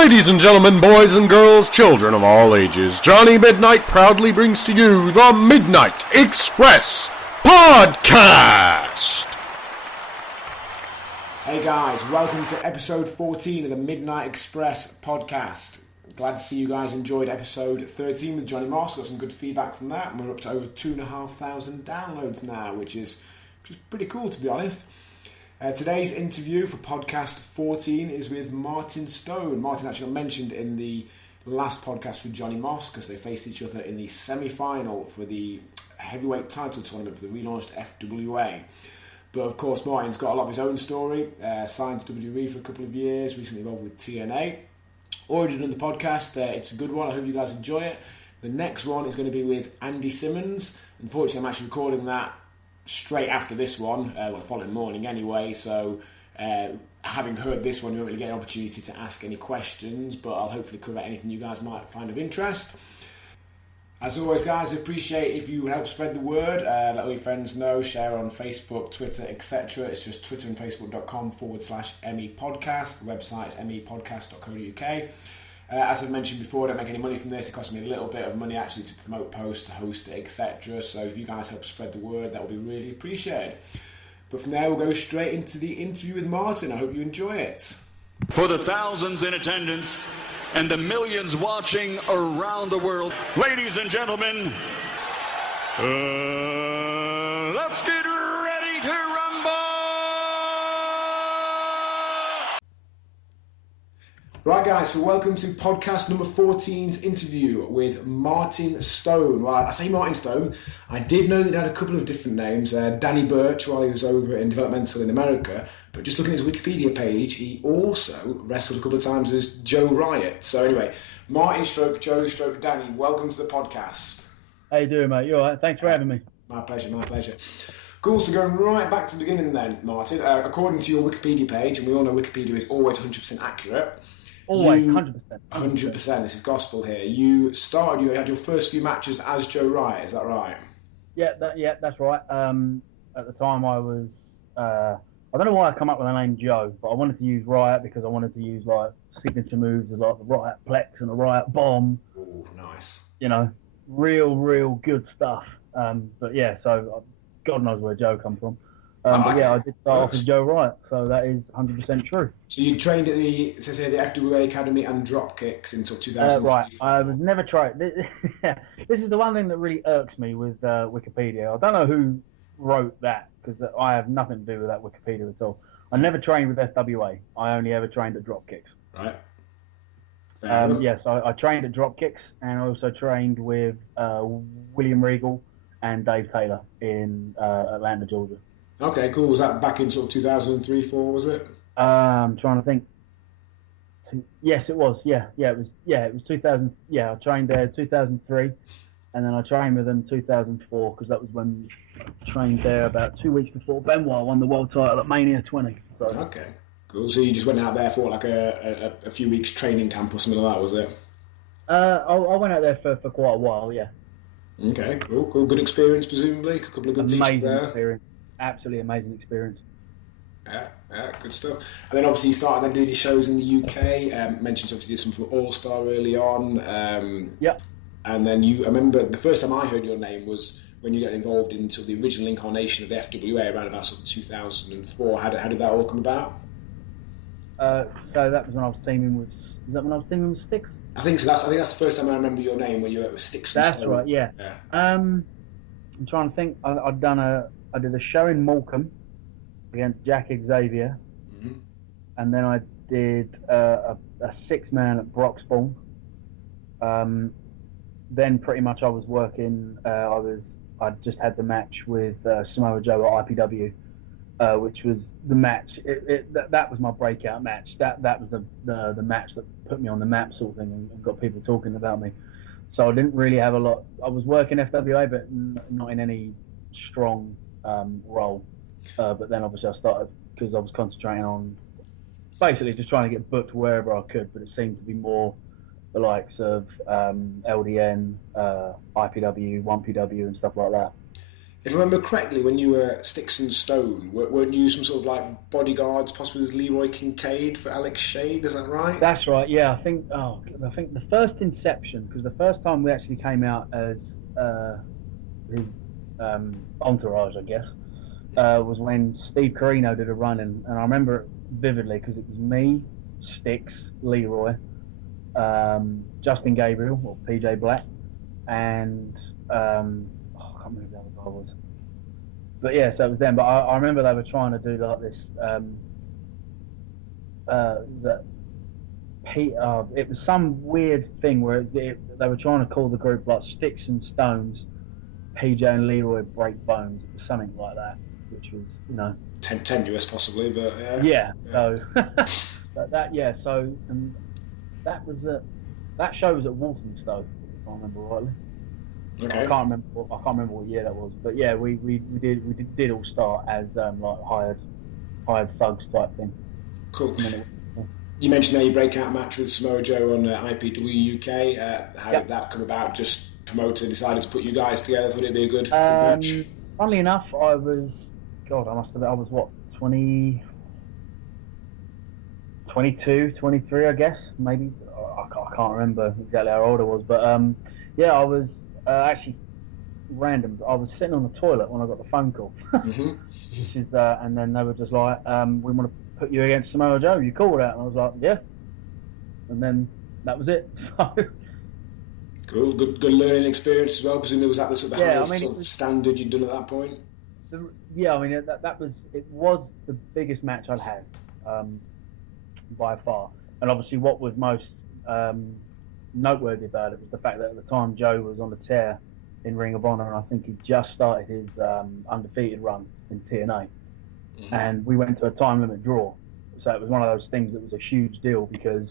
Ladies and gentlemen, boys and girls, children of all ages, Johnny Midnight proudly brings to you the Midnight Express Podcast! Hey guys, welcome to episode 14 of the Midnight Express Podcast. Glad to see you guys enjoyed episode 13 with Johnny Moss. Got some good feedback from that, and we're up to over 2,500 downloads now, which is pretty cool, to be honest. Today's interview for podcast 14 is with Martin Stone. Martin actually got mentioned in the last podcast with Johnny Moss because they faced each other in the semi-final for the heavyweight title tournament for the relaunched FWA. But of course, Martin's got a lot of his own story. Signed to WWE for a couple of years, recently involved with TNA. Already done the podcast. It's a good one. I hope you guys enjoy it. The next one is going to be with Andy Simmons. Unfortunately, I'm actually recording that straight after this one, the following morning anyway, so having heard this one, you won't really get an opportunity to ask any questions, but I'll hopefully cover anything you guys might find of interest. As always, guys, I appreciate if you help spread the word, let all your friends know, share on Facebook, Twitter, etc. It's just Twitter and Facebook.com/MEpodcast. The website is mepodcast.co.uk. As I've mentioned before, I don't make any money from this. It costs me a little bit of money actually to promote posts, to host it, etc. So if you guys help spread the word, that will be really appreciated. But from there, we'll go straight into the interview with Martin. I hope you enjoy it. For the thousands in attendance and the millions watching around the world, ladies and gentlemen, let's get ready to rumble! Right, guys, so welcome to podcast number 14's interview with Martin Stone. Well, I say Martin Stone. I did know that he had a couple of different names. Danny Burch, while he was over in developmental in America. But just looking at his Wikipedia page, he also wrestled a couple of times as Joe Riot. So anyway, Martin stroke Joe stroke Danny, welcome to the podcast. How you doing, mate? You all right? Thanks for having me. My pleasure, my pleasure. Cool, so going right back to the beginning then, Martin. According to your Wikipedia page, and we all know Wikipedia is always 100% accurate. Always, 100%. 100%, this is gospel here. You had your first few matches as Joe Riot, is that right? Yeah, that's right. At the time I was, I don't know why I come up with the name Joe, but I wanted to use Riot because I wanted to use like signature moves as like the Riot Plex and the Riot Bomb. Oh, nice. You know, real good stuff. But yeah, so God knows where Joe come from. But yeah, I did start off as Joe Riot, so that is 100% true. So you trained at the FWA Academy and Dropkicks until 2003? Right, I was never trained. This is the one thing that really irks me with Wikipedia. I don't know who wrote that, because I have nothing to do with that Wikipedia at all. I never trained with FWA. I only ever trained at Dropkicks. Right. Yes, I trained at Dropkicks, and I also trained with William Regal and Dave Taylor in Atlanta, Georgia. Okay, cool. Was that back in sort of 2003, 2004, was it? I'm trying to think. Yes, it was. Yeah, it was 2000. Yeah, I trained there 2003, and then I trained with them 2004 because that was when I trained there about 2 weeks before Benoit won the world title at Mania 20. So. Okay, cool. So you just went out there for like a few weeks training camp or something like that, was it? I went out there for quite a while. Yeah. Okay, cool. Good experience, presumably. A couple of good teachers there. Experience. Absolutely amazing experience. Yeah, good stuff. And then obviously you started then doing your shows in the UK. Mentioned obviously some for All Star early on. Yeah. And then I remember the first time I heard your name was when you got involved in sort of the original incarnation of the FWA around about sort of 2004. How did that all come about? So that was when I was teaming with. Is that when I was teaming with Styx? I think so. I think that's the first time I remember your name when you were with Styx. That's right. Yeah. I'm trying to think. I did a show in Morecambe against Jack Xavier, and then I did a 6-man at Broxbourne. Then pretty much I was working. I just had the match with Samoa Joe at IPW, which was the match. That was my breakout match. That was the match that put me on the map, sort of thing, and got people talking about me. So I didn't really have a lot. I was working FWA, but not in any strong role, but then obviously I started because I was concentrating on basically just trying to get booked wherever I could, but it seemed to be more the likes of LDN, IPW, 1PW and stuff like that. If I remember correctly, when you were Sticks and Stone, weren't you some sort of like bodyguards, possibly with Leroy Kincaid for Alex Shade? Is that right? That's right. Yeah, I think the first inception, because the first time we actually came out as his entourage, I guess, was when Steve Corino did a run in, and I remember it vividly because it was me, Sticks, Leroy, Justin Gabriel or PJ Black, and I can't remember who the other guy was. But yeah, so it was them. But I remember they were trying to do like this. It was some weird thing where they were trying to call the group like Sticks and Stones, PJ and Leroy Break Bones, something like that, which was, you know, tenuous possibly, but yeah. So, but that, yeah. So, and that was that show was at Walthamstow, if I remember rightly. Okay. I can't remember what year that was, but yeah, we did all start as like hired thugs type thing. Cool. You mentioned there your breakout match with Samoa Joe on IPW UK. How did that come about? Just promoter decided to put you guys together. Thought it'd be a good match. Funnily enough, I was what, 22, 23, I guess, maybe. I can't remember exactly how old I was, but yeah, I was actually random. I was sitting on the toilet when I got the phone call, Mm-hmm. which is, and then they were just like, "We want to put you against Samoa Joe. You cool with that?" And I was like, "Yeah." And then that was it. Cool, good learning experience as well. Presumably, was that the sort of highest sort of standard you'd done at that point? Yeah, I mean it was the biggest match I'd had by far, and obviously what was most noteworthy about it was the fact that at the time Joe was on the tear in Ring of Honor, and I think he just started his undefeated run in TNA, and we went to a time limit draw, so it was one of those things that was a huge deal because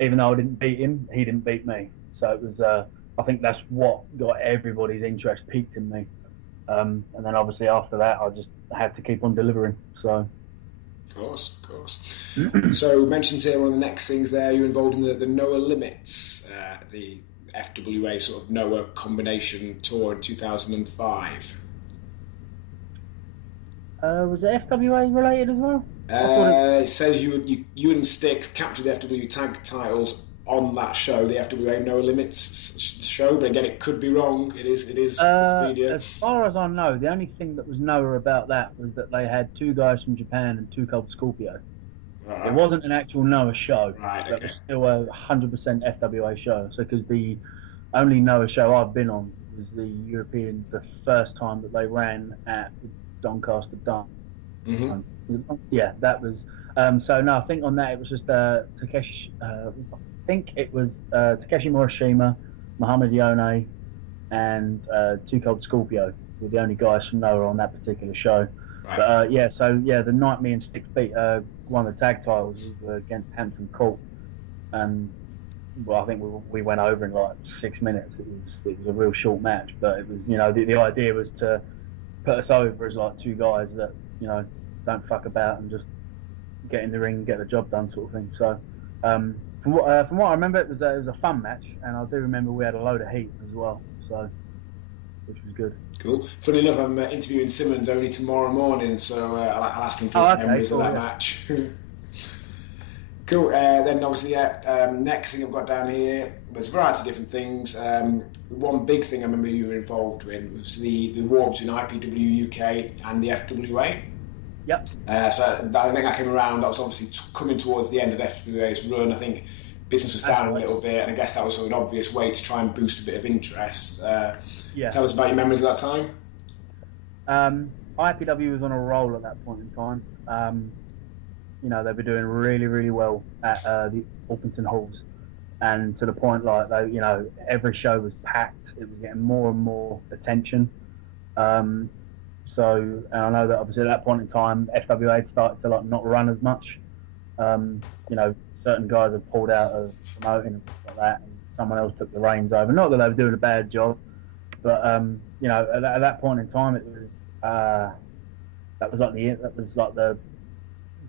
even though I didn't beat him, he didn't beat me, so it was I think that's what got everybody's interest peaked in me. And then obviously after that, I just had to keep on delivering. So, of course. So you mentioned here one of the next things there. You're involved in the Noah Limits, the FWA sort of Noah combination tour in 2005. Was it FWA related as well? It says you and Sticks captured the FWA tag titles on that show, the FWA No Limits show, but again, it could be wrong. It is Wikipedia. As far as I know, the only thing that was Noah about that was that they had two guys from Japan and Two Cold Scorpio. Right. It wasn't an actual Noah show. Right, okay. It was still a 100% FWA show. So, because the only Noah show I've been on was the first time that they ran at Doncaster Dome. Mm-hmm. Yeah, that was. So no, I think on that it was just Takeshi. I think it was Takeshi Morishima, Muhammad Yone, and Two Cold Scorpio were the only guys from Noah on that particular show. Right. But the night me and Sticks beat won the tag titles against Hampton Court, and well, I think we went over in like 6 minutes. It was a real short match, but it was, you know, the idea was to put us over as like two guys that, you know, don't fuck about and just get in the ring and get the job done, sort of thing. So. From what I remember, it was a fun match, and I do remember we had a load of heat as well, so which was good. Cool. Funny enough, I'm interviewing Simmons only tomorrow morning, so I'll ask him for his memories of that match. Cool. Then obviously, next thing I've got down here, there's a variety of different things. One big thing I remember you were involved in was the war between IPW UK and the FWA. Yep. So I think I came around. That was obviously coming towards the end of FWA's run. I think business was down a little bit, and I guess that was sort of an obvious way to try and boost a bit of interest. Tell us about your memories of that time. IPW was on a roll at that point in time. You know, they were doing really, really well at the Orpington Halls, and to the point like they, you know, every show was packed. It was getting more and more attention. So, and I know that obviously at that point in time, FWA had started to like not run as much. You know, certain guys had pulled out of promoting and stuff like that, and someone else took the reins over. Not that they were doing a bad job, but you know, at that point in time, it was that was like the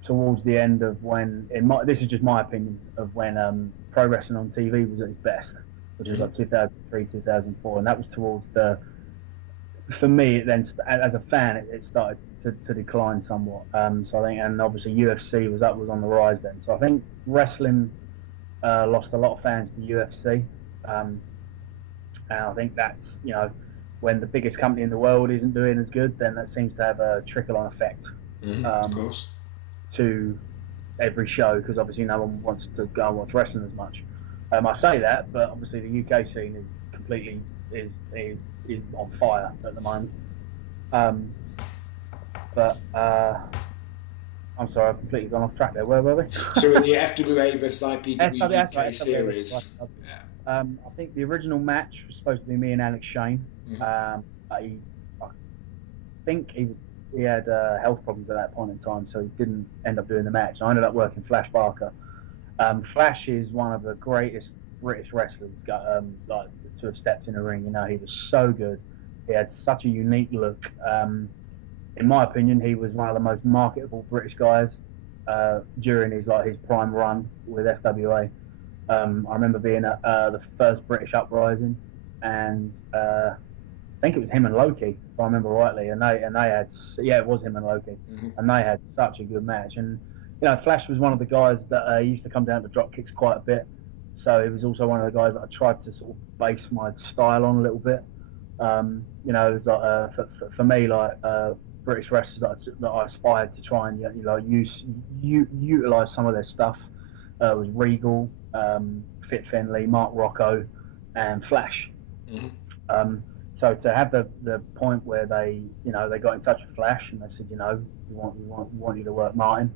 towards the end of when, this is just my opinion, of when pro wrestling on TV was at its best, which was like 2003, 2004, and that was towards the for me, then as a fan, it started to decline somewhat. So I think, and obviously UFC was on the rise then. So I think wrestling lost a lot of fans to UFC, and I think that's, you know, when the biggest company in the world isn't doing as good, then that seems to have a trickle-on effect of course. to every show, because obviously no one wants to go and watch wrestling as much. I say that, but obviously the UK scene is completely is on fire at the moment. But I'm sorry, I've completely gone off track there. Where were we? So in the FWA versus IPW UK series, I think the original match was supposed to be me and Alex Shane. I think he had health problems at that point in time, so he didn't end up doing the match. I ended up working Flash Barker. Flash is one of the greatest British wrestlers like to have stepped in the ring. You know, he was so good. He had such a unique look. In my opinion, he was one of the most marketable British guys during his prime run with FWA. I remember being at the first British Uprising, and I think it was him and Loki, if I remember rightly. And they had, it was him and Loki, and they had such a good match. And you know, Flash was one of the guys that used to come down to drop kicks quite a bit. So he was also one of the guys that I tried to sort of base my style on a little bit. You know, it was like, for me, like British wrestlers that I aspired to try and utilize some of their stuff was Regal, Fit Finlay, Mark Rocco, and Flash. So to have the point where they got in touch with Flash and they said, you know, we want you to work Martin,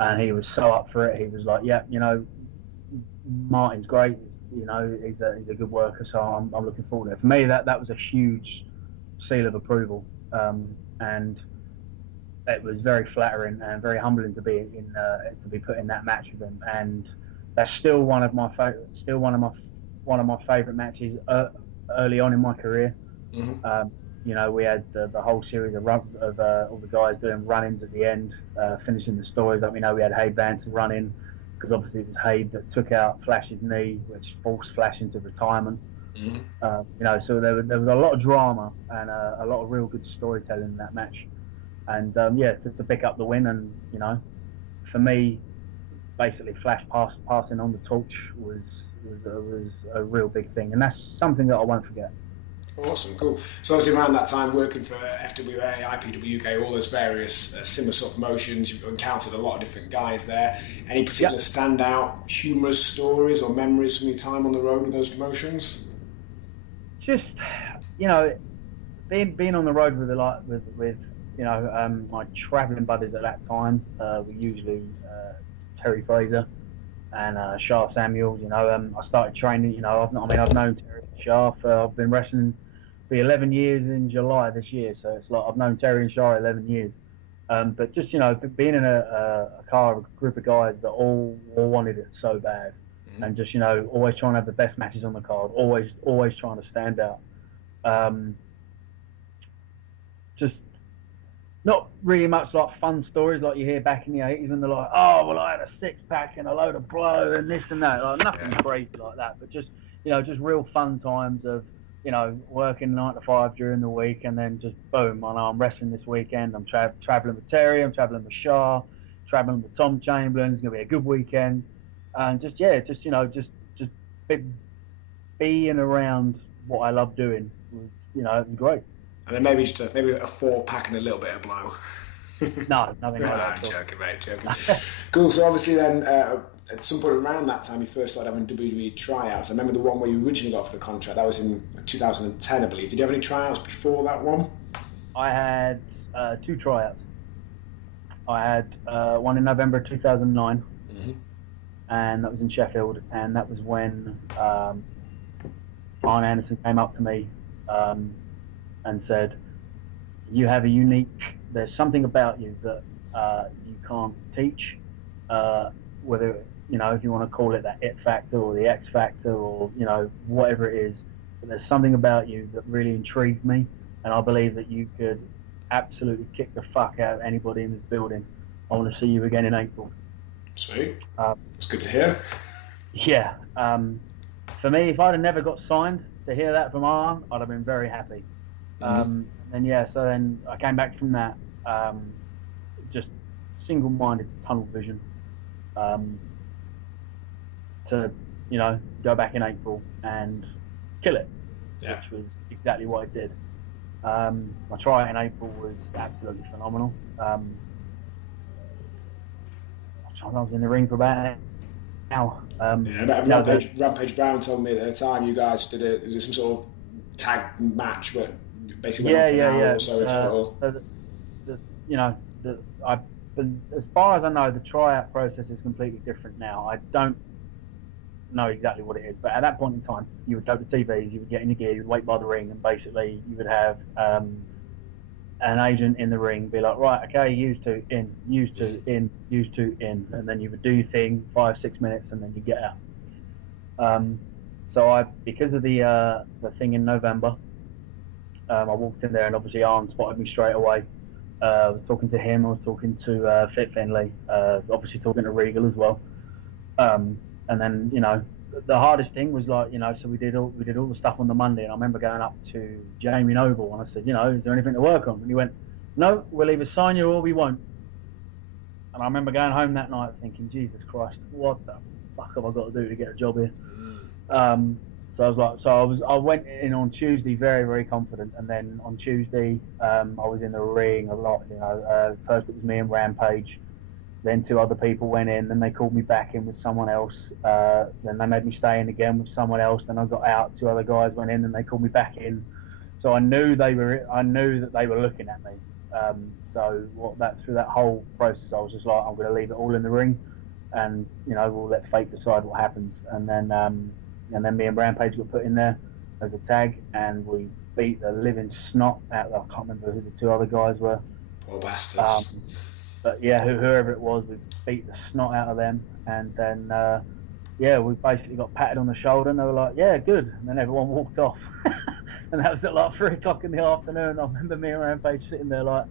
and he was so up for it. He was like, yeah, you know, Martin's great. You know, he's a good worker, so I'm looking forward to it. For me, that was a huge seal of approval, and it was very flattering and very humbling to be put in that match with him. And that's still one of my favorite matches early on in my career. You know, we had the whole series of all the guys doing run-ins at the end, finishing the stories. Like, we know we had Haid Vance run in, because obviously it was Haid that took out Flash's knee, which forced Flash into retirement. You know, so there was a lot of drama and a lot of real good storytelling in that match. And to pick up the win, and you know, for me, basically Flash passing on the torch was a real big thing, and that's something that I won't forget. Awesome, cool. So obviously around that time, working for FWA, IPW UK, all those various similar sort of promotions, you've encountered a lot of different guys there. Any particular standout humorous stories or memories from your time on the road with those promotions? Just, you know, being on the road with you know, my travelling buddies at that time were usually Terry Fraser and Shah Samuels. You know, I started training. You know, I've known Terry and Shah I've been wrestling for 11 years in July this year. So it's like I've known Terry and Shah 11 years. But just, you know, being in a car with a group of guys that all wanted it so bad, and just, you know, always trying to have the best matches on the card, always trying to stand out. Just not really much like fun stories like you hear back in the 80s, and they're like, oh, well, I had a six-pack and a load of blow and this and that. Like, nothing crazy like that, but just, you know, just real fun times of, you know, working 9 to 5 during the week, and then just boom, I know I'm wrestling this weekend. I'm traveling with Terry, I'm traveling with Shah, traveling with Tom Chamberlain. It's gonna be a good weekend, and just you know, just being around what I love doing was, you know, it was great. And then maybe a 4-pack and a little bit of blow. No, nothing like that. Joking, mate, joking. Cool. So obviously then, at some point around that time, you first started having WWE tryouts. I remember the one where you originally got for the contract. That was in 2010, I believe. Did you have any tryouts before that one? I had 2 tryouts. I had one in November 2009, and that was in Sheffield. And that was when Arn Anderson came up to me and said, "You have there's something about you that you can't teach, whether, you know, if you want to call it that it factor or the X factor or, you know, whatever it is, but there's something about you that really intrigued me, and I believe that you could absolutely kick the fuck out of anybody in this building. I want to see you again in April." Sweet. It's good to hear. Yeah. For me, if I'd have never got signed, to hear that from Arn, I'd have been very happy. Then so then I came back from that, just single-minded tunnel vision, to go back in April and kill it, which was exactly what I did. My try in April was absolutely phenomenal. I was in the ring for about an hour. Rampage Brown told me that at the time you guys did some sort of tag match, but basically went for an hour or so in total. As far as I know, the tryout process is completely different now. I don't know exactly what it is, but at that point in time, you would go to TVs, you would get in your gear, you would wait by the ring, and basically you would have an agent in the ring be like, right, okay, used to, in, and then you would do your thing 5-6 minutes, and then you get out. So because of the thing in November, I walked in there, and obviously Arn spotted me straight away. I was talking to him, I was talking to Fit Finlay, obviously talking to Regal as well. And then, the hardest thing was so we did all the stuff on the Monday, and I remember going up to Jamie Noble and I said, is there anything to work on? And he went, no, we'll either sign you or we won't. And I remember going home that night thinking, Jesus Christ, what the fuck have I got to do to get a job here? So I was like, I went in on Tuesday very, very confident, and then on Tuesday I was in the ring a lot. First it was me and Rampage. Then 2 other people went in, then they called me back in with someone else. Then they made me stay in again with someone else. Then I got out, 2 other guys went in, and they called me back in. So I knew that they were looking at me. Through that whole process, I was just like, I'm going to leave it all in the ring, and we'll let fate decide what happens. And then me and Rampage got put in there as a tag, and we beat the living snot out. I can't remember who the 2 other guys were. Poor bastards. But yeah, whoever it was, we beat the snot out of them, and then we basically got patted on the shoulder, and they were like, "Yeah, good." And then everyone walked off, and that was at like 3 o'clock in the afternoon. I remember me and Rampage sitting there like,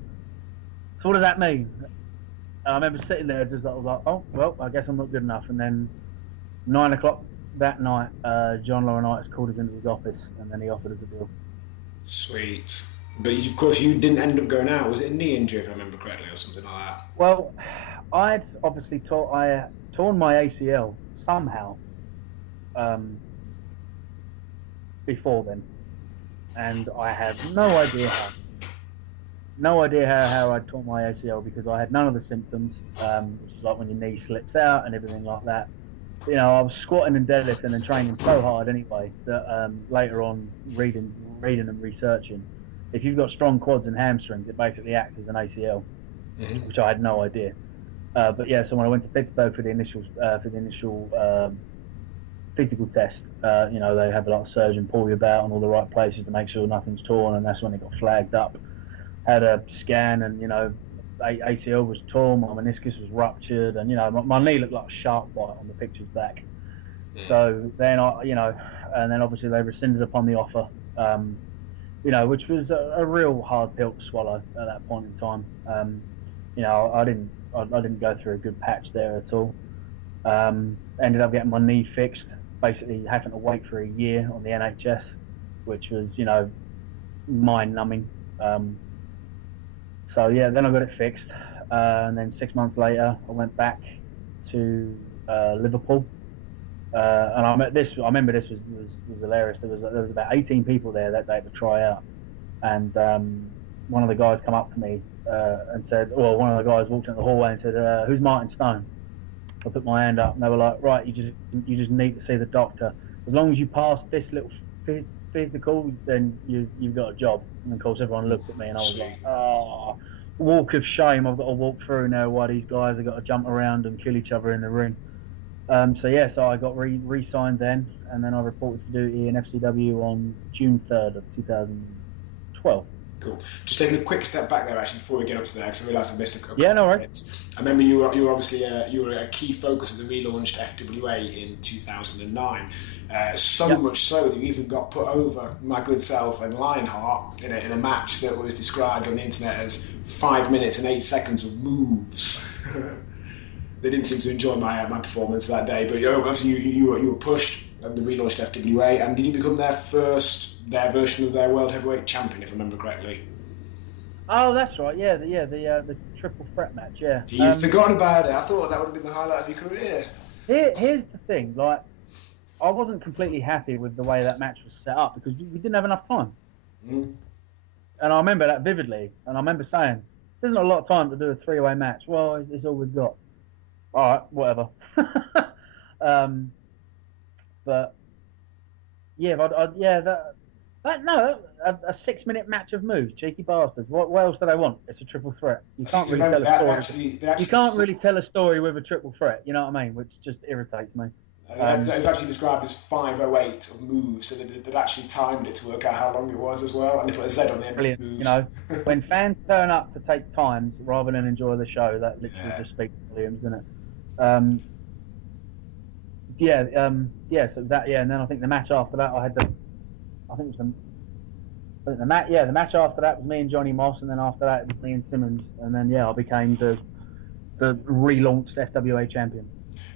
"So what does that mean?" And I remember sitting there just I was like, "Oh well, I guess I'm not good enough." And then 9 o'clock that night, John Laurinaitis called us into his office, and then he offered us a deal. Sweet. But of course, you didn't end up going out. Was it a knee injury, if I remember correctly, or something like that? Well, I'd obviously torn my ACL somehow before then, and I have no idea how. No idea how I tore my ACL, because I had none of the symptoms, which is like when your knee slips out and everything like that. I was squatting and deadlifting and training so hard anyway that later on, reading and researching, if you've got strong quads and hamstrings, it basically acts as an ACL, which I had no idea. So when I went to Pittsburgh for the initial physical test, they have a lot of surgeon pull you about on all the right places to make sure nothing's torn, and that's when it got flagged up. Had a scan, and ACL was torn, my meniscus was ruptured, and my knee looked like a shark bite on the pictures back. So then and then obviously they rescinded upon the offer, which was a real hard pill to swallow at that point in time. I didn't go through a good patch there at all. Ended up getting my knee fixed, basically having to wait for a year on the NHS, which was mind numbing. Then I got it fixed, and then 6 months later I went back to Liverpool, and I remember this was hilarious. There was about 18 people there that day to try out, and one of the guys come up to me and said, one of the guys walked into the hallway and said, "Who's Martin Stone?" I put my hand up, and they were like, "Right, you just need to see the doctor. As long as you pass this little physical, then you've got a job." And of course everyone looked at me, and I was like, "Oh, walk of shame I've got to walk through now while these guys have got to jump around and kill each other in the ring." So I got re-signed then, and then I reported for duty in FCW on June 3rd of 2012. Cool. Just taking a quick step back there, actually, before we get up to there, because I realised I missed a couple. Yeah, no worries. I remember you were obviously a key focus of the relaunched FWA in 2009. Much so that you even got put over my good self and Lionheart in a match that was described on the internet as 5 minutes and 8 seconds of moves. they didn't seem to enjoy my performance that day. But obviously you were pushed and the relaunched FWA, and did you become their version of their World Heavyweight Champion, if I remember correctly? Oh, that's right. Yeah, the triple threat match. Yeah. You've forgotten about it. I thought that would have been the highlight of your career. Here's the thing. Like, I wasn't completely happy with the way that match was set up because we didn't have enough time. Mm. And I remember that vividly. And I remember saying, "There's not a lot of time to do a 3-way match." Well, it's all we've got. All right, whatever. But yeah, a 6-minute match of moves, cheeky bastards. What else do they want? It's a triple threat. You can't really tell a story. You can't really tell a story with a triple threat. You know what I mean? Which just irritates me. It was actually described as 508 of moves, so they'd actually timed it to work out how long it was as well, and they put a Z on the end Brilliant. of moves. You know, when fans turn up to take times rather than enjoy the show, that literally just speaks volumes, doesn't it? So that, and then I think the match after that, the match after that was me and Johnny Moss, and then after that it was me and Simmons, and then I became the relaunched FWA champion.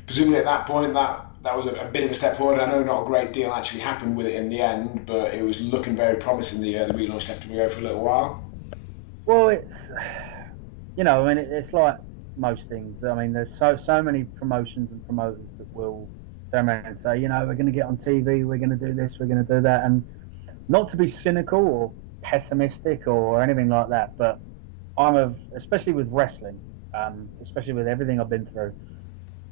Presumably at that point, that was a bit of a step forward. I know not a great deal actually happened with it in the end, but it was looking very promising, the relaunched FWA for a little while. Well, it's like most things. I mean, there's so many promotions and promoters that will turn around and say, we're going to get on TV, we're going to do this, we're going to do that, and not to be cynical or pessimistic or anything like that, but especially with wrestling, especially with everything I've been through,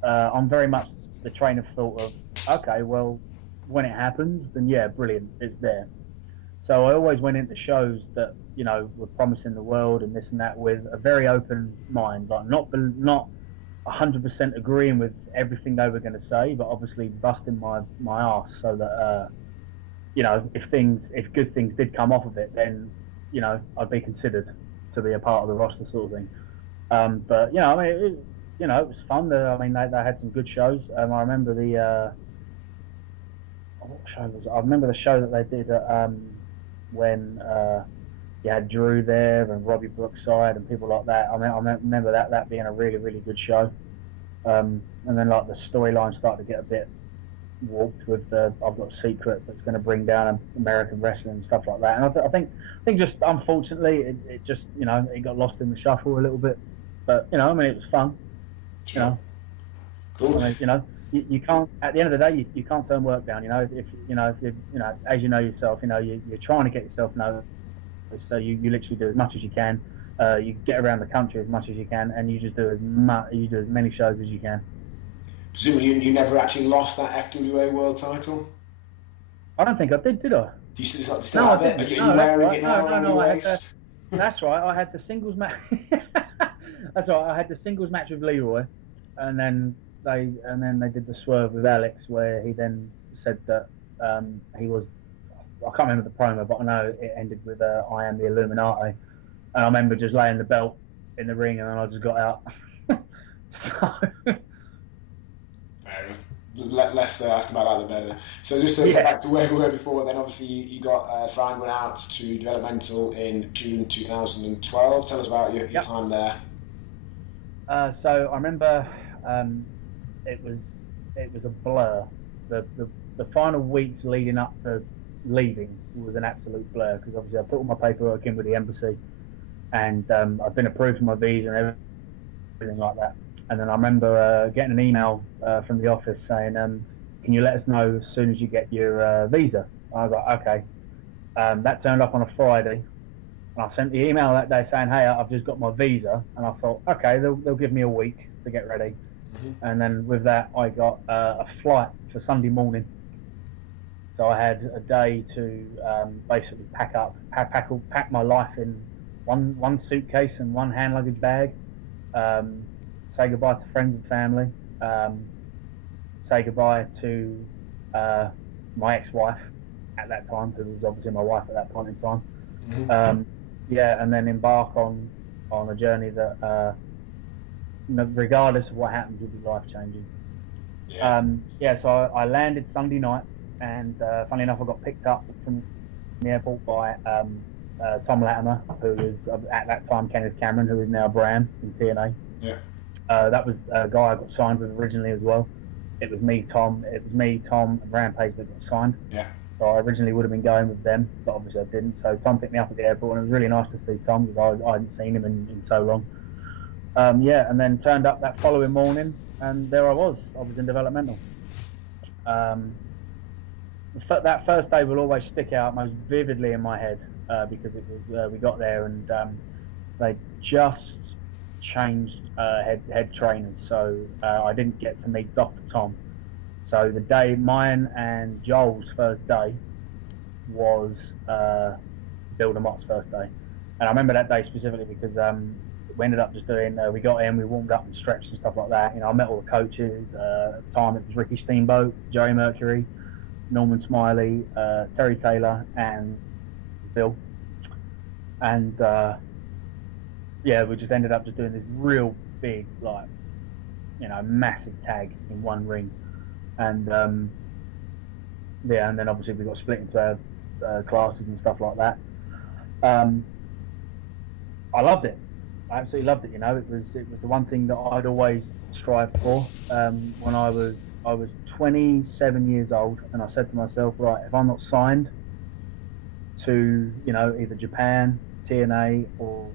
I'm very much the train of thought of, okay, well, when it happens, then brilliant, it's there. So I always went into shows that, were promising the world and this and that with a very open mind, like not 100% agreeing with everything they were going to say, but obviously busting my arse so that, if good things did come off of it, then, I'd be considered to be a part of the roster sort of thing. But, it was fun. They had some good shows. I remember what show was it? I remember the show that they did when you had Drew there and Robbie Brookside and people like that. I remember that being a really, really good show. And then like the storyline started to get a bit warped with I've Got a Secret that's going to bring down American wrestling and stuff like that. And I think just unfortunately it just it got lost in the shuffle a little bit. But it was fun. Sure. Cool. You can't. At the end of the day, you can't turn work down. If as you know yourself, you're trying to get yourself noticed. So you literally do as much as you can. You get around the country as much as you can, and you just do as many shows as you can. Presumably, you never actually lost that FWA world title. I don't think I did I? Do you still have it? Are you wearing it now around your waist? That's right. I had the singles match. That's right. I had the singles match with Leroy, and then they did the swerve with Alex, where he then said that he was. I can't remember the promo, but I know it ended with "I am the Illuminati," and I remember just laying the belt in the ring, and then I just got out. Fair enough. Less asked about that, the better. So just to get back to where we were before, then obviously you got signed, went out to Developmental in June 2012. Tell us about your time there. So I remember it was a blur. The final weeks leading up to leaving was an absolute blur, because obviously I put all my paperwork in with the embassy, and I've been approved for my visa and everything like that. And then I remember getting an email from the office saying, can you let us know as soon as you get your visa? I was like, okay. That turned up on a Friday. And I sent the email that day saying, hey, I've just got my visa. And I thought, okay, they'll give me a week to get ready. Mm-hmm. And then with that, I got a flight for Sunday morning. So I had a day to basically pack my life in one suitcase and one hand luggage bag. Say goodbye to friends and family. Say goodbye to my ex-wife at that time, who was obviously my wife at that point in time. Mm-hmm. And then embark on a journey that, regardless of what happens, will be life-changing. So I landed Sunday night, and funnily enough, I got picked up from the airport by Tom Latimer, who was at that time Kenneth Cameron, who is now Bram in TNA. Yeah. That was a guy I got signed with originally as well. It was me, Tom, and Rampage that got signed. Yeah. So I originally would have been going with them, but obviously I didn't. So Tom picked me up at the airport, and it was really nice to see Tom because I hadn't seen him in so long. And then turned up that following morning, and there I was. I was in developmental. That first day will always stick out most vividly in my head because it was we got there and they just changed head trainers, so I didn't get to meet Dr. Tom. So the day, mine and Joel's first day was Bill DeMott's first day, and I remember that day specifically because we ended up just doing. We got in, we warmed up and stretched and stuff like that. You know, I met all the coaches. At the time, it was Ricky Steamboat, Joey Mercury, Norman Smiley, Terry Taylor, and Bill. And we just ended up just doing this real big, like, you know, massive tag in one ring. And and then obviously we got split into our classes and stuff like that. I loved it. I absolutely loved it. You know, it was the one thing that I'd always strived for. When I was 27 years old, and I said to myself, right, if I'm not signed to, you know, either Japan, TNA, or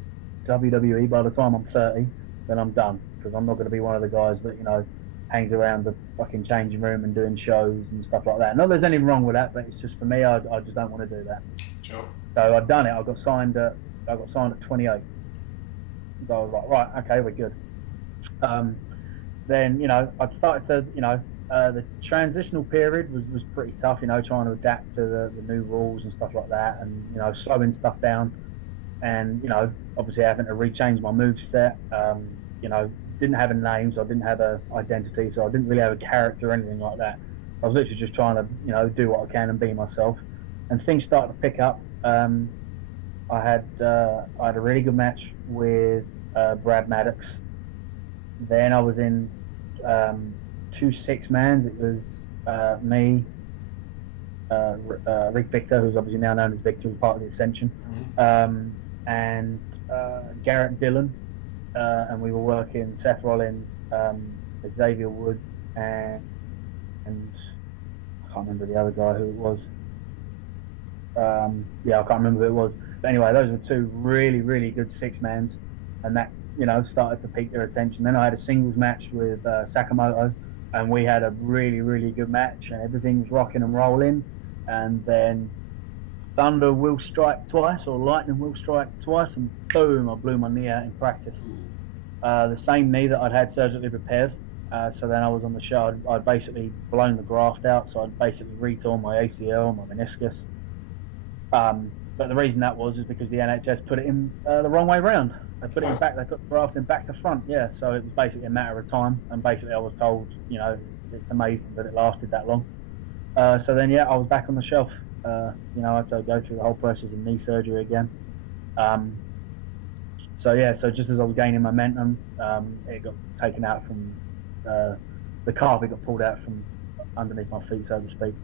WWE by the time I'm 30, then I'm done, because I'm not going to be one of the guys that, you know, hangs around the fucking changing room and doing shows and stuff like that. Not that there's anything wrong with that, but it's just, for me, I just don't want to do that. Sure. So I'd done it. I got signed at 28. So I was like, right, okay, we're good. Then, you know, I started to, you know, the transitional period was pretty tough, you know, trying to adapt to the new rules and stuff like that, and, you know, slowing stuff down, and, you know, obviously having to rechange my moveset. You know, didn't have a name, so I didn't have an identity, so I didn't really have a character or anything like that. I was literally just trying to, you know, do what I can and be myself. And things started to pick up. I had a really good match with Brad Maddox. Then I was in 2 6-mans. It was me, Rick Victor, who's obviously now known as Victor, who's part of the Ascension, and Garrett Dillon, and we were working Seth Rollins, Xavier Woods, and I can't remember the other guy who it was. I can't remember who it was. But anyway, those were 2 really, really good 6-mans, and that, you know, started to pique their attention. Then I had a singles match with Sakamoto, and we had a really, really good match, and everything was rocking and rolling. And then thunder will strike twice, or lightning will strike twice, and boom, I blew my knee out in practice. The same knee that I'd had surgically repaired. So then I was on the show, I'd basically blown the graft out, so I'd basically re-torn my ACL, my meniscus. But the reason that was is because the NHS put it in the wrong way round. They put it in back, they put the graft in back to front, yeah. So it was basically a matter of time, and basically I was told, you know, it's amazing that it lasted that long. So then, yeah, I was back on the shelf. You know, I had to go through the whole process of knee surgery again. So just as I was gaining momentum, it got taken out from the carpet got pulled out from underneath my feet, so to speak.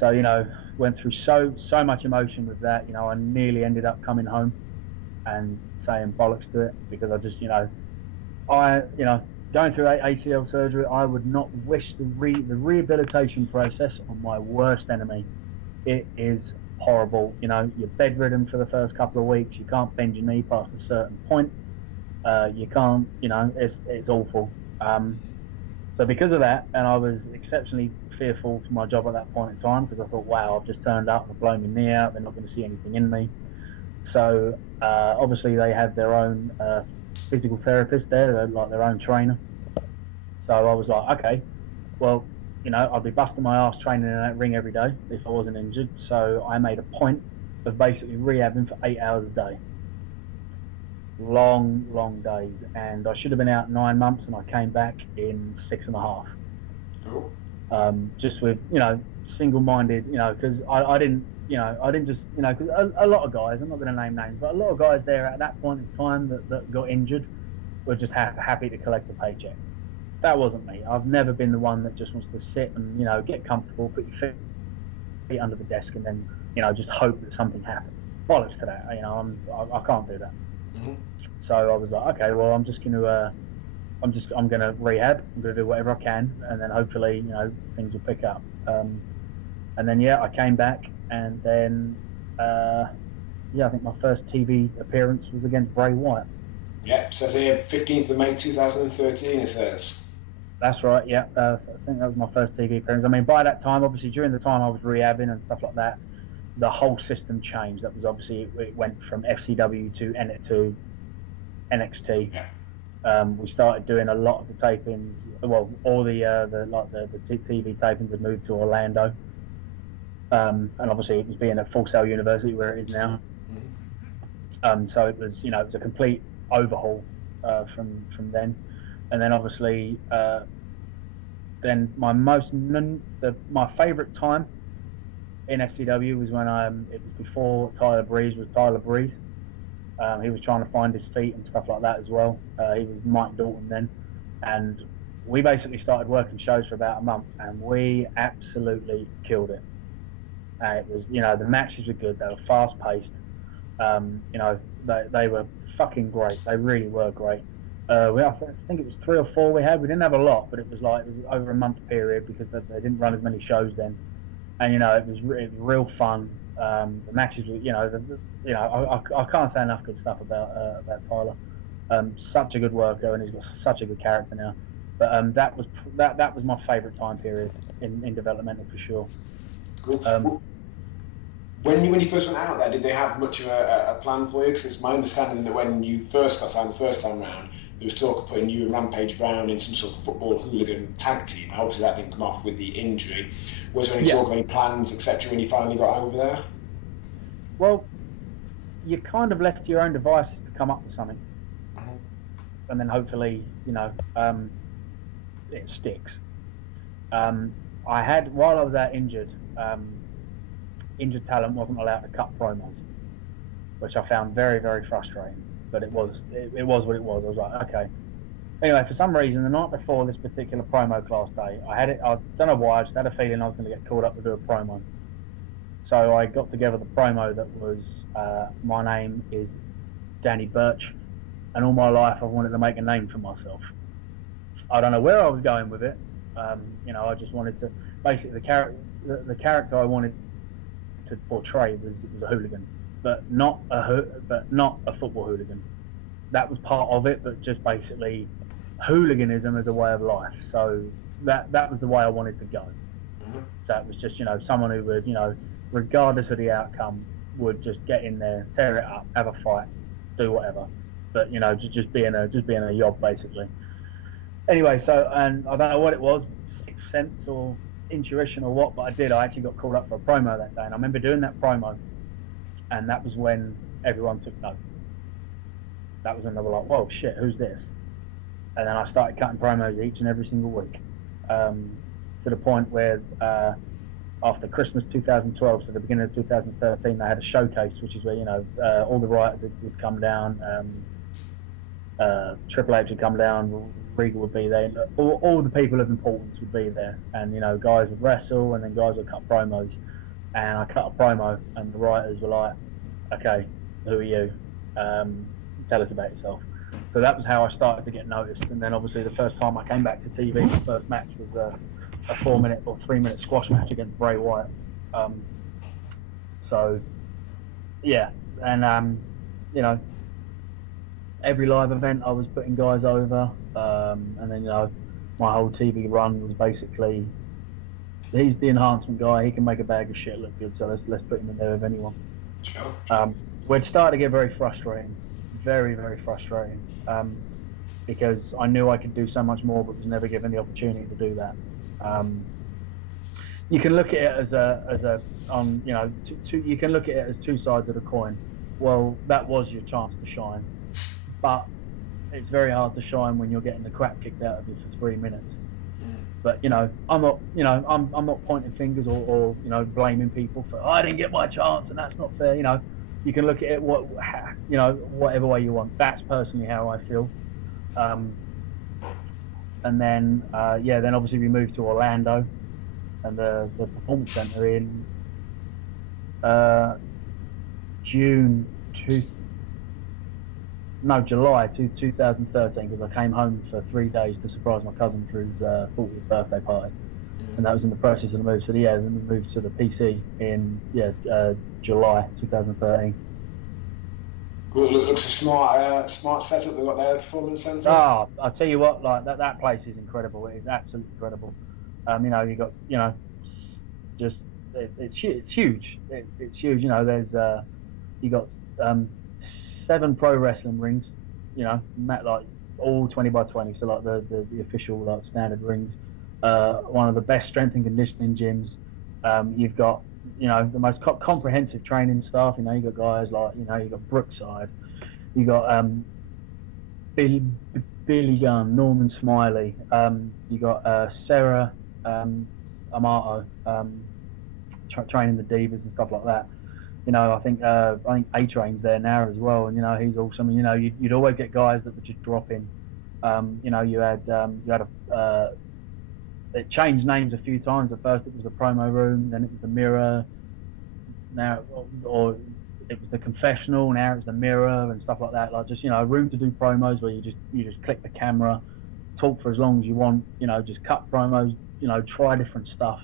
So, you know, went through so much emotion with that. You know, I nearly ended up coming home and saying bollocks to it, because I just, you know, going through ACL surgery, I would not wish the rehabilitation process on my worst enemy. It is horrible. You know, you're bedridden for the first couple of weeks. You can't bend your knee past a certain point. You can't, you know, it's awful. So because of that, and I was exceptionally fearful for my job at that point in time, because I thought, wow, I've just turned up, I've blown my knee out, they're not going to see anything in me. So obviously they have their own physical therapist there, they're like their own trainer. So I was like, okay, well, you know, I'd be busting my ass training in that ring every day if I wasn't injured. So I made a point of basically rehabbing for 8 hours a day. Long days, and I should have been out 9 months, and I came back in 6.5. Cool. Just with, you know, single-minded, you know, because I didn't just, you know, because a lot of guys, I'm not going to name names, but a lot of guys there at that point in time that got injured were just happy to collect a paycheck. That wasn't me. I've never been the one that just wants to sit and, you know, get comfortable, put your feet under the desk, and then, you know, just hope that something happens. Bollocks to that, you know, I can't do that. Mm-hmm. So I was like, okay, well, I'm just going to I'm going to rehab. I'm going to do whatever I can, and then hopefully, things will pick up. And then I came back, and then I think my first TV appearance was against Bray Wyatt. Yep, says here 15th of May 2013. It says. That's right. Yeah, I think that was my first TV appearance. I mean, by that time, obviously, during the time I was rehabbing and stuff like that, the whole system changed. That was obviously it went from FCW to NXT. Yeah. We started doing a lot of the tapings. Well, all the TV tapings had moved to Orlando, and obviously it was being a Full Sail University where it is now. So it was it was a complete overhaul from then, and then obviously then my favourite time in FCW was when it was before Tyler Breeze was Tyler Breeze. He was trying to find his feet and stuff like that as well. He was Mike Dalton then, and we basically started working shows for about a month, and we absolutely killed it. It was, the matches were good. They were fast paced. They were fucking great. They really were great. I think it was 3 or 4 we had. We didn't have a lot, but it was over a month period because they didn't run as many shows then. And it was real fun. The matches were, I can't say enough good stuff about Tyler. Such a good worker, and he's got such a good character now. But that was my favourite time period in developmental for sure. Cool. When you first went out there, did they have much of a plan for you? Because it's my understanding that when you first got signed the first time round, there was talk of putting you and Rampage Brown in some sort of football hooligan tag team. Obviously, that didn't come off with the injury. Was there any talk of any plans, etc., when you finally got over there? Well, you kind of left your own devices to come up with something, and then hopefully, it sticks. While I was out injured, injured talent wasn't allowed to cut promos, which I found very, very frustrating. But it was what it was. I was like, okay. Anyway, for some reason, the night before this particular promo class day, I don't know why, I just had a feeling I was going to get called up to do a promo. So I got together the promo that was, my name is Danny Burch, and all my life I've wanted to make a name for myself. I don't know where I was going with it. I just wanted to, basically the character I wanted to portray was a hooligan, but not a football hooligan. That was part of it, but just basically hooliganism as a way of life. So that was the way I wanted to go. So it was just someone who would regardless of the outcome would just get in there, tear it up, have a fight, do whatever. But just being a yob basically. Anyway, so, and I don't know what it was, sixth sense or intuition or what, but I actually got called up for a promo that day, and I remember doing that promo, and that was when everyone took note. That was when they were like, whoa, shit, who's this? And then I started cutting promos each and every single week, to the point where after Christmas 2012, so the beginning of 2013, they had a showcase, which is where, all the writers would come down, Triple H would come down, Regal would be there, all the people of importance would be there, and guys would wrestle, and then guys would cut promos, and I cut a promo, and the writers were like, okay, who are you? Tell us about yourself. So that was how I started to get noticed, and then obviously the first time I came back to TV, the first match was a 4-minute or 3-minute squash match against Bray Wyatt. So yeah, and every live event I was putting guys over, and then my whole TV run was basically, he's the enhancement guy, he can make a bag of shit look good, so let's put him in there with anyone. Sure. We'd start to get very frustrating, very, very frustrating, because I knew I could do so much more, but was never given the opportunity to do that. You can look at it you can look at it as two sides of the coin. Well, that was your chance to shine, but it's very hard to shine when you're getting the crap kicked out of you for 3 minutes. But I'm not pointing fingers or blaming people for I didn't get my chance and that's not fair. You can look at it whatever way you want. That's personally how I feel. And then then obviously we moved to Orlando and the Performance Center in July 2013, because I came home for 3 days to surprise my cousin for his 40th birthday party, and that was in the process of the move. So yeah, then we moved to the PC in July 2013. Good. Looks a smart setup they've got there, the performance centre. Oh, I'll tell you what, like that place is incredible. It is absolutely incredible. You know, you got, you know, just it's huge. It's huge. You know, there's you got 7 pro wrestling rings. You know, like all 20 by 20, so like the official like standard rings. One of the best strength and conditioning gyms. You've got, you know, the most comprehensive training staff. You know, you've got guys like, you know, you've got Brookside, you got Billy Gunn, Norman Smiley, you got Sarah Amato, training the divas and stuff like that. You know, I think A-Train's there now as well, and you know, he's awesome. And, you know, you'd always get guys that would just drop in. You know, you had it changed names a few times. At first it was the promo room, then it was the mirror, now or it was the confessional, now it's the mirror and stuff like that. Like, just, you know, a room to do promos where you just click the camera, talk for as long as you want, you know, just cut promos, you know, try different stuff,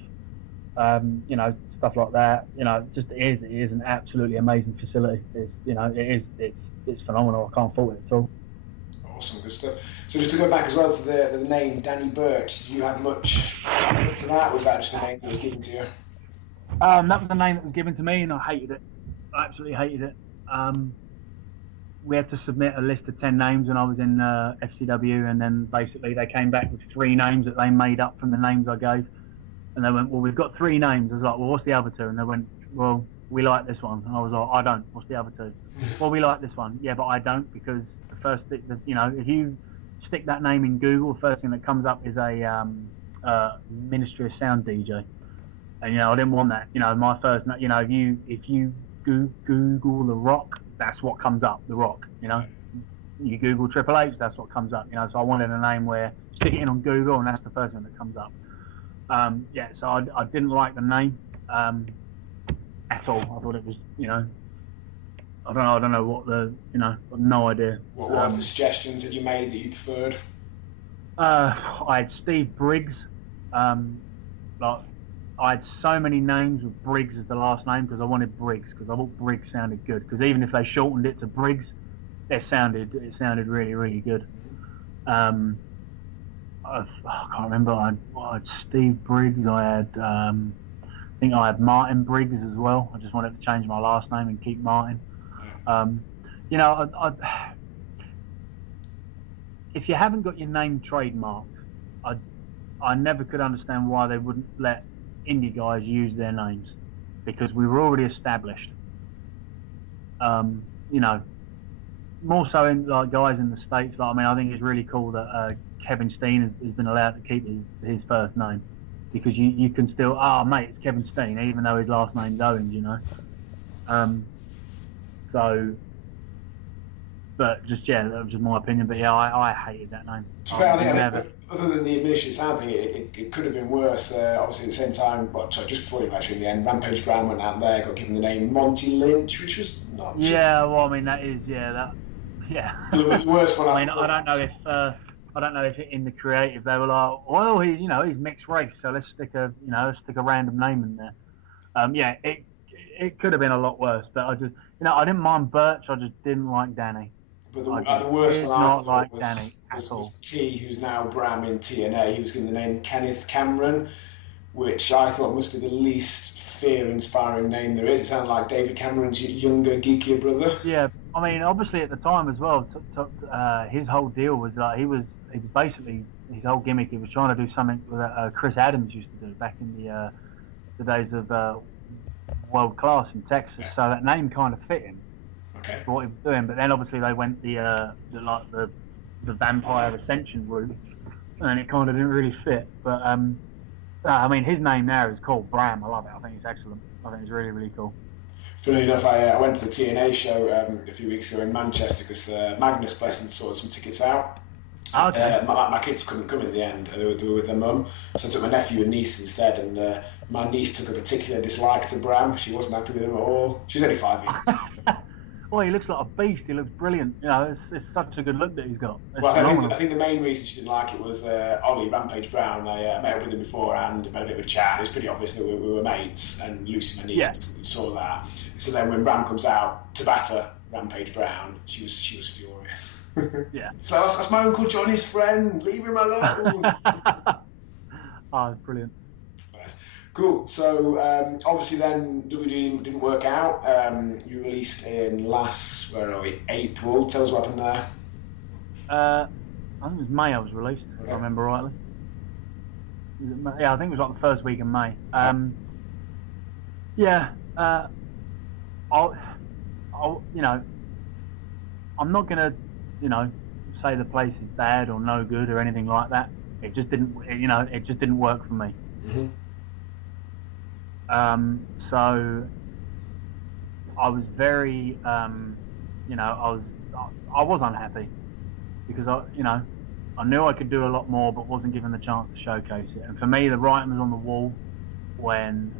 you know, stuff like that. You know, just it is an absolutely amazing facility. It's phenomenal. I can't fault it at all. Awesome, good stuff. So just to go back as well to the name Danny Burch, did you have much to that? Was that just the name that was given to you? That was the name that was given to me, and I hated it. I absolutely hated it. We had to submit a list of 10 names when I was in FCW, and then basically they came back with 3 names that they made up from the names I gave. And they went, well, we've got 3 names. I was like, well, what's the other 2? And they went, well, we like this one. And I was like, I don't. What's the other 2? Well, we like this one. Yeah, but I don't, because the first thing, you know, if you stick that name in Google, the first thing that comes up is a Ministry of Sound DJ. And, you know, I didn't want that. You know, my first, you know, if you Google The Rock, that's what comes up, The Rock, you know. You Google Triple H, that's what comes up, you know. So I wanted a name where, stick it in on Google, and that's the first thing that comes up. Yeah, so I didn't like the name at all. I thought it was, you know, I don't know what the, you know, no idea. What were the suggestions that you made that you preferred? I had Steve Briggs. Like, I had so many names with Briggs as the last name because I wanted Briggs, because I thought Briggs sounded good. Because even if they shortened it to Briggs, it sounded really, really good. I can't remember. I had Steve Briggs. I think I had Martin Briggs as well. I just wanted to change my last name and keep Martin. You know, if you haven't got your name trademarked, I never could understand why they wouldn't let indie guys use their names, because we were already established. You know, more so in like guys in the States. Like, I mean, I think it's really cool that Kevin Steen has been allowed to keep his first name, because you can still, mate, it's Kevin Steen, even though his last name's Owens, you know. So, but just, yeah, that was just my opinion. But yeah, I hated that name. To be fair, I think other than the administrative sound thing, it could have been worse. Obviously, at the same time, just before you actually in the end, Rampage Brown went out there, got given the name Monty Lynch, which was not. Yeah, well, I mean, that is, yeah. The worst one. I mean, I don't know if in the creative they were like, well, he's mixed race, so let's stick a random name in there. Yeah, it could have been a lot worse, but I just, you know, I didn't mind Birch, I just didn't like Danny. But the worst one not like Danny at all. Was T, who's now Bram in TNA. He was given the name Kenneth Cameron, which I thought must be the least fear-inspiring name there is. It sounded like David Cameron's younger, geekier brother. Yeah, I mean, obviously at the time as well, his whole deal was like he was basically, his whole gimmick. He was trying to do something that Chris Adams used to do back in the days of World Class in Texas. Yeah. So that name kind of fit him. Okay. For what he was doing, but then obviously they went the Vampire Ascension route, and it kind of didn't really fit. But I mean, his name now is called Bram. I love it. I think it's excellent. I think it's really, really cool. Funny enough, I went to the TNA show a few weeks ago in Manchester because Magnus Blessing sorted some tickets out. Okay. My kids couldn't come in the end. They were with their mum, so I took my nephew and niece instead. And my niece took a particular dislike to Bram. She wasn't happy with him at all. She's only 5 years. Boy, he looks like a beast. He looks brilliant. You know, it's such a good look that he's got. It's Well, phenomenal. I think the main reason she didn't like it was Ollie Rampage Brown. I met up with him beforehand, had a bit of a chat. It was pretty obvious that we were mates, and Lucy Moniz saw that. So then when Ram comes out to batter Rampage Brown, she was furious. Yeah. So that's my Uncle Johnny's friend. Leave him alone. Oh, brilliant. Nice. Cool. So obviously then WWE didn't work out. You released in April. Tell us what happened there. I think it was May I was released, if I remember rightly. Yeah, I think it was like the first week in May. I'll you know, I'm not gonna, you know, say the place is bad or no good or anything like that. It just didn't, you know, it just didn't work for me. So I was very, you know, I was unhappy because I knew I could do a lot more, but wasn't given the chance to showcase it. And for me, the writing was on the wall when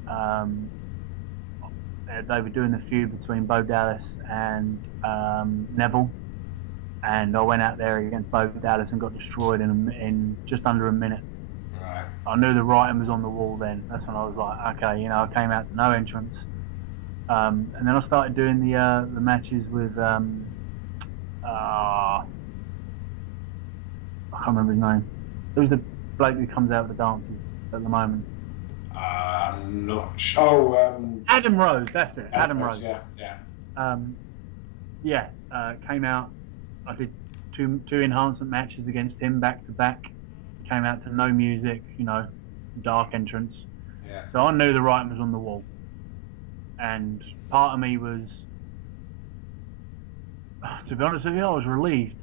they were doing the feud between Bo Dallas and Neville, and I went out there against Bo Dallas and got destroyed in just under a minute. Right. I knew the writing was on the wall then. That's when I was like, okay, you know, I came out to no entrance. And then I started doing the matches with, I can't remember his name. Who's the bloke who comes out with the dances at the moment? I'm not sure. Oh, Adam Rose, that's it. Adam Rose. Yeah. Came out. I did two enhancement matches against him back to back. Came out to no music, you know, dark entrance. Yeah. So I knew the writing was on the wall. And part of me was, to be honest with you, I was relieved.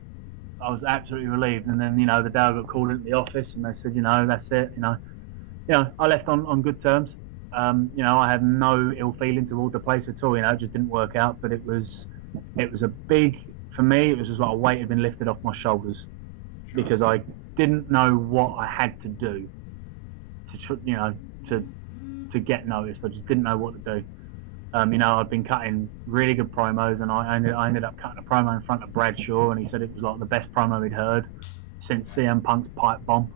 I was absolutely relieved. And then, you know, the day I got called into the office and they said, you know, that's it, you know, I left on good terms. You know, I had no ill feeling toward the place at all. You know, it just didn't work out. But it was a big, for me, it was just like a weight had been lifted off my shoulders because I didn't know what I had to do to get noticed. I just didn't know what to do. You know, I'd been cutting really good promos, and I ended up cutting a promo in front of Bradshaw, and he said it was like the best promo he'd heard since CM Punk's pipe bomb.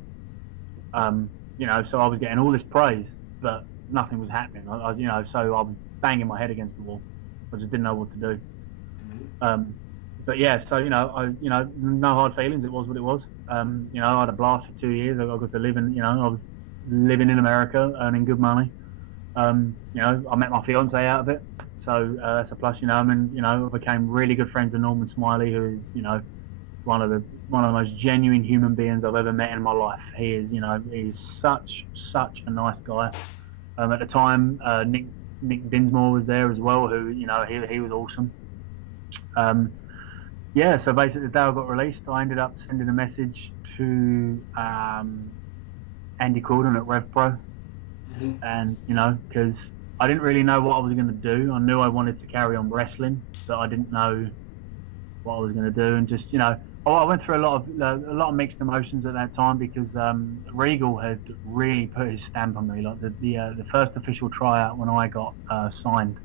You know, so I was getting all this praise, but nothing was happening. You know, so I was banging my head against the wall. I just didn't know what to do. But yeah, so you know, no hard feelings. It was what it was. You know, I had a blast for 2 years. I got to live in, you know, I was living in America, earning good money. You know, I met my fiance out of it, so that's a plus. You know, I mean, you know, I became really good friends with Norman Smiley, who is, you know, one of the most genuine human beings I've ever met in my life. He is, you know, he's such a nice guy. At the time, Nick Dinsmore was there as well, who, you know, he was awesome. Yeah, so basically the day I got released, I ended up sending a message to Andy Corden at RevPro. And, you know, because I didn't really know what I was going to do. I knew I wanted to carry on wrestling, but I didn't know what I was going to do. And just, you know, I went through a lot of mixed emotions at that time because Regal had really put his stamp on me. Like the first official tryout when I got signed,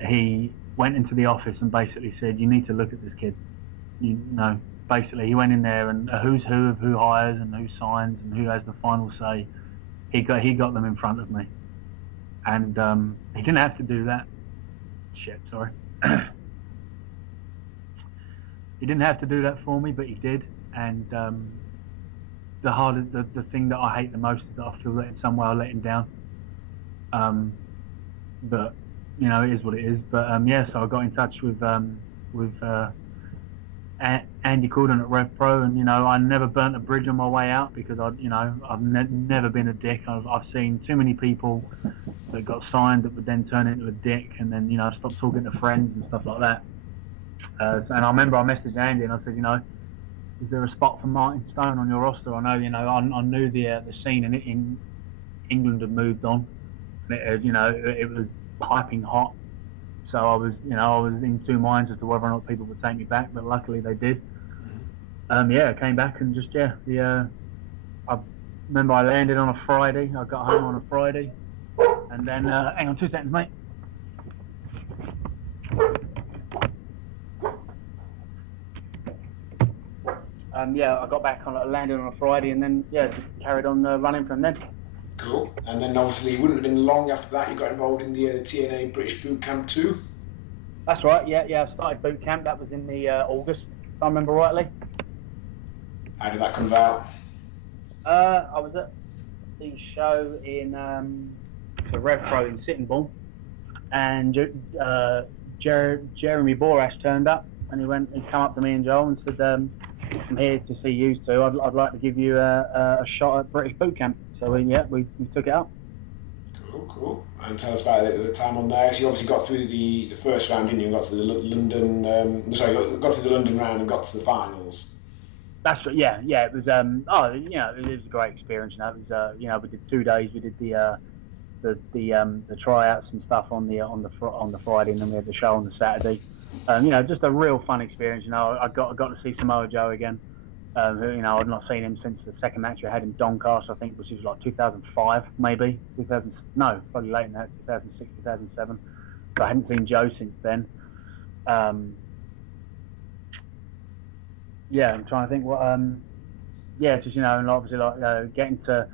he went into the office and basically said, "You need to look at this kid." You know, basically he went in there and who's who of who hires and who signs and who has the final say. He got them in front of me, and he didn't have to do that. Sorry. He didn't have to do that for me, but he did. And the thing that I hate the most is that I feel that in some way I let him down. But you know, it is what it is. But yeah, so I got in touch with Andy Corden at RevPro, and you know, I never burnt a bridge on my way out because I've never been a dick. I've seen too many people that got signed that would then turn into a dick, and then, you know, stop talking to friends and stuff like that. And I remember I messaged Andy and I said, you know, is there a spot for Martin Stone on your roster? I know, you know, I knew the scene in England had moved on. You know, it was piping hot. So I was in two minds as to whether or not people would take me back, but luckily they did. Yeah, I came back and just, I remember I landed on a Friday. I got home on a Friday. And then, hang on 2 seconds, mate. I got back on landed on a Friday, and then just carried on running from then. Cool. And then obviously it wouldn't have been long after that you got involved in the TNA British Boot Camp too. That's right. Yeah. I started boot camp. That was in the August, if I remember rightly. How did that come about? I was at the show in the Rev Pro in Sitting Bull, and Jeremy Borash turned up, and he come up to me and Joel and said, "I'm here to see you two. I'd like to give you a shot at British Boot Camp." So we took it up. Cool. And tell us about the time on there. So you obviously got through the first round, didn't you? Got to the London. Got through the London round and got to the finals. That's right. Yeah. It was it was a great experience. It was we did 2 days. We did the tryouts and stuff on the Friday, and then we had the show on the Saturday. Just a real fun experience. I got to see Samoa Joe again. I'd not seen him since the second match we had in Doncaster, I think, which was like 2005, maybe probably later than that, 2006, 2007. So I hadn't seen Joe since then. I'm trying to think what. And obviously getting to.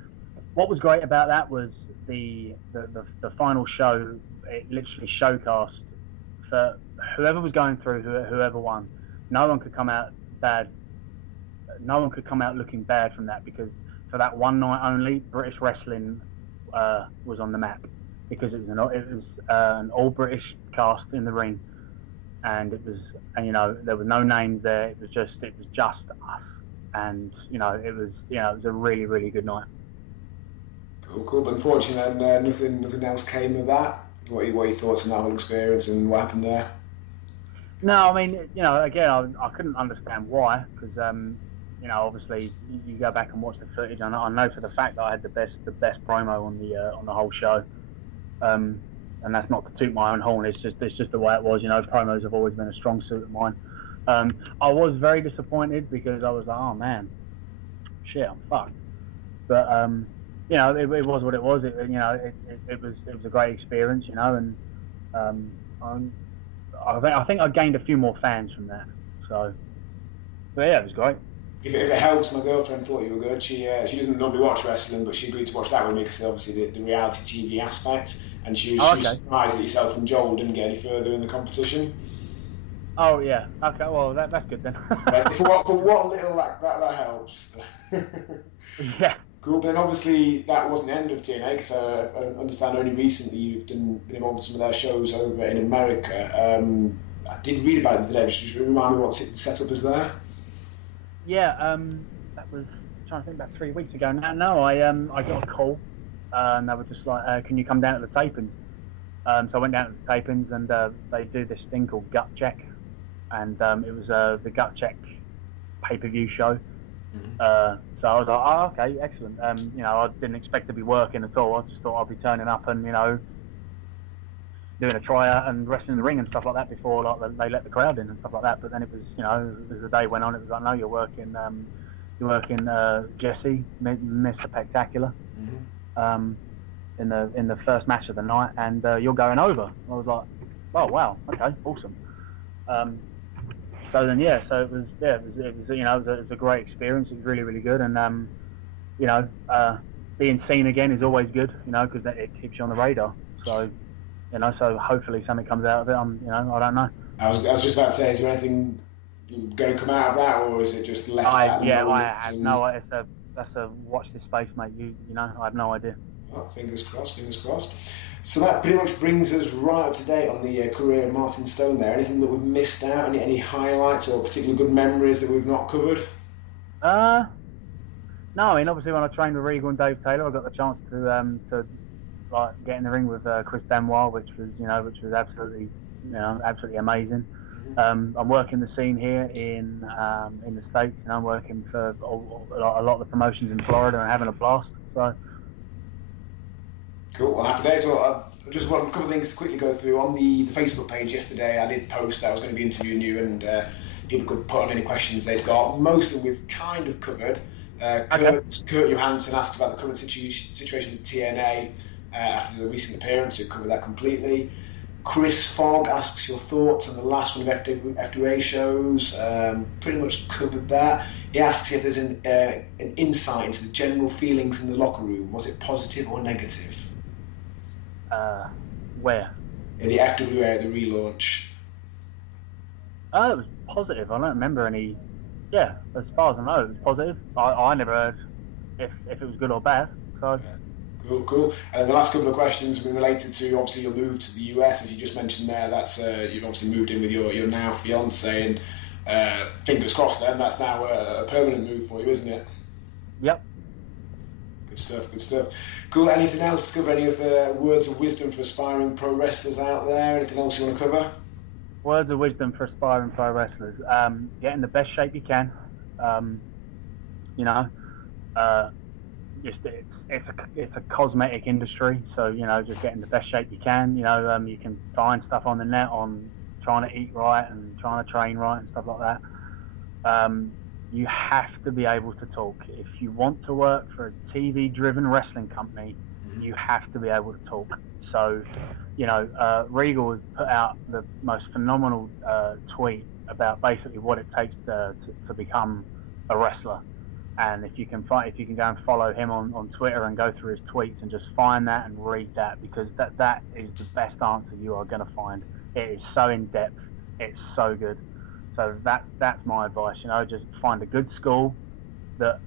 What was great about that was the final show. It literally showcased for whoever was going through, whoever won. No one could come out bad. No one could come out looking bad from that, because for that one night only, British wrestling was on the map, because it was an all British cast in the ring, and there were no names there. It was just us, and it was a really, really good night. Cool. But unfortunately, then nothing else came of that. What are your thoughts on that whole experience and what happened there? No, I mean, again, I couldn't understand why, because obviously you go back and watch the footage, and I know for the fact that I had the best promo on the whole show, and that's not to toot my own horn. It's just the way it was. Promos have always been a strong suit of mine. I was very disappointed, because I was like, oh man, shit, I'm fucked. But it was what it was. It was a great experience, and I think I gained a few more fans from that. So yeah, it was great. If it helps, my girlfriend thought you were good. She doesn't normally watch wrestling, but she agreed to watch that with me because obviously the reality TV aspect, and she was surprised that yourself and Joel didn't get any further in the competition. Oh yeah, okay. Well, that's good then. for what little that helps. Yeah. Cool, but then obviously that wasn't the end of TNA, because I understand only recently you've been involved in some of their shows over in America. I did read about it today. Just remind me what the setup is there. Yeah, that was, I'm trying to think, about 3 weeks ago now. No, I got a call, and they were just like, can you come down to the tapings? So I went down to the tapings, and they do this thing called Gut Check, and it was the Gut Check pay-per-view show. Mm-hmm. So I was like, oh, okay, excellent. I didn't expect to be working at all. I just thought I'd be turning up and, doing a tryout and wrestling in the ring and stuff like that before they let the crowd in and stuff like that. But then it was, as the day went on, it was like, no, you're working Jesse, Mr. Spectacular, mm-hmm. in the first match of the night, and you're going over. I was like, oh wow, okay, awesome. So then, so it was a great experience. It was really, really good, and being seen again is always good, because it keeps you on the radar. So, so hopefully something comes out of it. I don't know. I was just about to say, is there anything going to come out of that, or is it just left? I have no idea. That's a watch this space, mate. I have no idea. Well, fingers crossed. So that pretty much brings us right up to date on the career of Martin Stone there. Anything that we've missed out? Any highlights or particularly good memories that we've not covered? No, I mean, obviously when I trained with Regal and Dave Taylor, I got the chance to get in the ring with Chris Benoit, which was absolutely amazing. Mm-hmm. I'm working the scene here in the States, and I'm working for a lot of the promotions in Florida and having a blast. So. Cool. Well, happy days. Well, I just want a couple of things to quickly go through. On the Facebook page yesterday, I did post that I was going to be interviewing you, and people could put on any questions they've got. Most of them we've kind of covered. Kurt Johansson asked about the current situation with TNA after the recent appearance. We've covered that completely. Chris Fogg asks your thoughts on the last one of FWA shows. Pretty much covered that. He asks if there's an insight into the general feelings in the locker room. Was it positive or negative? Where? In the FWA, the relaunch. It was positive. I don't remember any. Yeah, as far as I know, it was positive. I never heard if it was good or bad. So. Cool. And the last couple of questions have been related to, obviously, your move to the US, as you just mentioned there. That's you've obviously moved in with your now fiance, and fingers crossed then, that's now a permanent move for you, isn't it? Yep. Good stuff. Cool. Anything else to cover? Any other words of wisdom for aspiring pro wrestlers out there? Anything else you want to cover? Words of wisdom for aspiring pro wrestlers. Get in the best shape you can. It's a cosmetic industry, so just get in the best shape you can. You can find stuff on the net on trying to eat right and trying to train right and stuff like that. You have to be able to talk. If you want to work for a TV-driven wrestling company, you have to be able to talk. So, Regal has put out the most phenomenal tweet about basically what it takes to become a wrestler. And if you can go and follow him on Twitter and go through his tweets and just find that and read that, because that is the best answer you are going to find. It is so in depth. It's so good. So that's my advice. Just find a good school that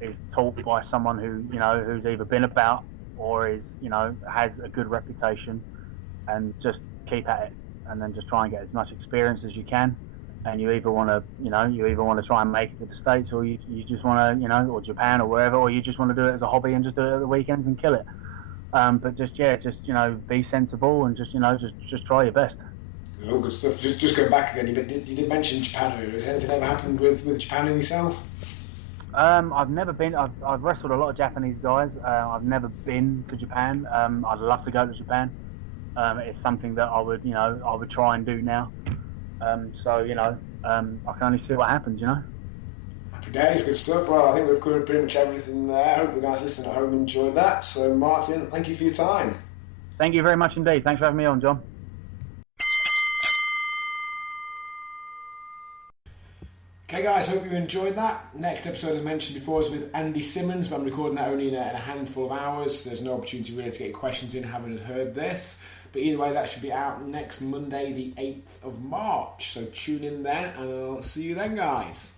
is taught by someone who's either been about or is has a good reputation, and just keep at it, and then just try and get as much experience as you can. And you either want to try and make it to the States, or you just want to or Japan or wherever, or you just want to do it as a hobby and just do it at the weekends and kill it. But just be sensible and just try your best. Oh, good stuff. Just going back again, you did mention Japan earlier. Has anything ever happened with Japan and yourself? I've never been. I've wrestled a lot of Japanese guys. I've never been to Japan. I'd love to go to Japan. It's something that I would try and do now. I can only see what happens. Happy days, good stuff. Well, I think we've covered pretty much everything there. I hope the guys listening at home enjoyed that. So, Martin, thank you for your time. Thank you very much indeed. Thanks for having me on, John. Okay, guys, hope you enjoyed that. Next episode, as mentioned before, is with Andy Simmons, but I'm recording that only in a handful of hours, so there's no opportunity really to get questions in, having heard this. But either way, that should be out next Monday, the 8th of March. So tune in then, and I'll see you then, guys.